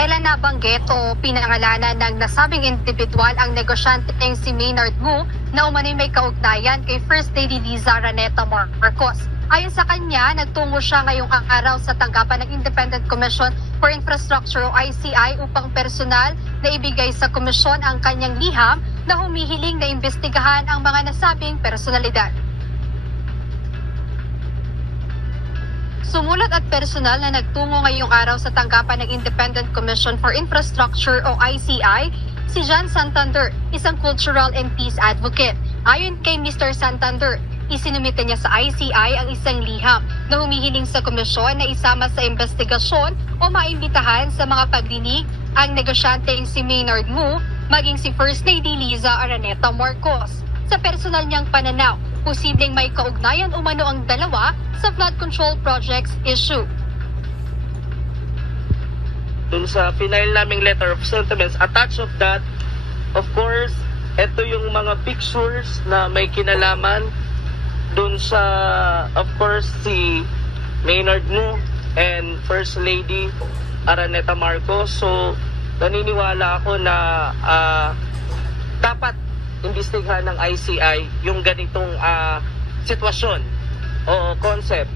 Kailan nabanggit o pinangalanan ng nasabing individual ang negosyanteng si Maynard Ngu na umano'y may kaugnayan kay First Lady Liza Araneta Marcos. Ayon sa kanya, nagtungo siya ngayong araw sa tanggapan ng Independent Commission for Infrastructure o ICI upang personal na ibigay sa komisyon ang kanyang liham na humihiling na imbestigahan ang mga nasabing personalidad. Sumulat at personal na nagtungo ngayong araw sa tanggapan ng Independent Commission for Infrastructure o ICI, si John Santander, isang cultural and peace advocate. Ayon kay Mr. Santander, isinumite niya sa ICI ang isang liham na humihiling sa komisyon na isama sa investigasyon o maimbitahan sa mga pagdinig ang negosyanteng si Maynard Ngu maging si First Lady Liza Araneta Marcos. Sa personal niyang pananaw, posibleng may kaugnayan umano ang dalawa sa flood control projects issue. Dun sa final naming letter of sentiments, attached of that, of course, ito yung mga pictures na may kinalaman dun sa, of course, si Maynard Ngu and First Lady Araneta Marcos. So, naniniwala ako na dapat imbestigahan ng ICI yung ganitong sitwasyon o concept.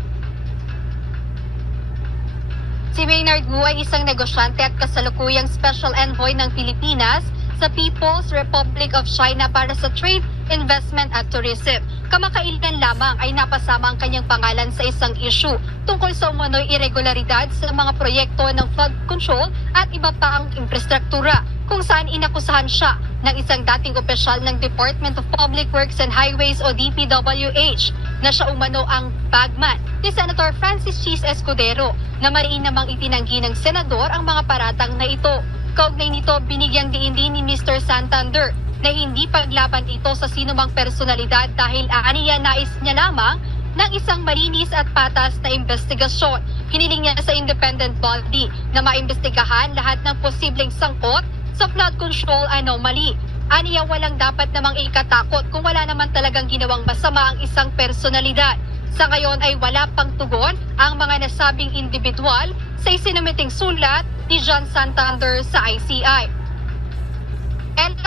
Si Maynard Ngu ay isang negosyante at kasalukuyang Special Envoy ng Pilipinas sa People's Republic of China para sa Trade, Investment at Tourism. Kamakailan lamang ay napasama ang kanyang pangalan sa isang issue tungkol sa umano'y irregularidad sa mga proyekto ng flood control at iba pa ang infrastruktura, kung saan inakusahan siya ng isang dating opisyal ng Department of Public Works and Highways o DPWH na siya umano ang bagman ni Senator Francis Chis Escudero na mariin namang itinanggi ng senador ang mga paratang na ito. Kaugnay nito, binigyang diin din ni Mr. Santander na hindi paglaban ito sa sinumang personalidad dahil aaniya nais niya lamang ng isang malinis at patas na investigasyon. Hiniling niya sa independent body na maimbestigahan lahat ng posibleng sangkot sa flood control anomaly. Aniya walang dapat namang ikatakot kung wala naman talagang ginawang masama ang isang personalidad. Sa ngayon ay wala pang tugon ang mga nasabing individual sa isinumiting sulat ni John Santander sa ICI.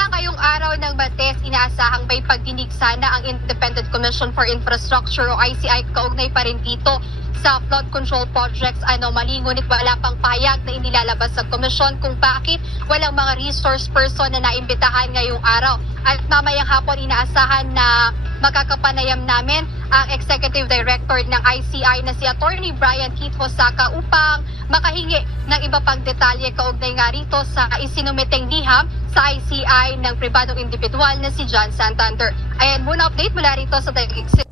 Ngayong araw ng Martes, inaasahang may pagdinig sana ang Independent Commission for Infrastructure o ICI kaugnay pa rin dito sa flood control projects anomaly, ngunit wala pang pahayag na inilalabas sa komisyon kung bakit walang mga resource person na naimbitahan ngayong araw. At mamayang hapon inaasahan na makakapanayam namin ang Executive Director ng ICI na si Attorney Brian Keith Hosaka upang makahingi ng iba pang detalye kaugnay nga rito sa isinumiteng liham sa ICI ng pribadong individual na si John Santander. Ayan muna update mula rito sa Daigdig City.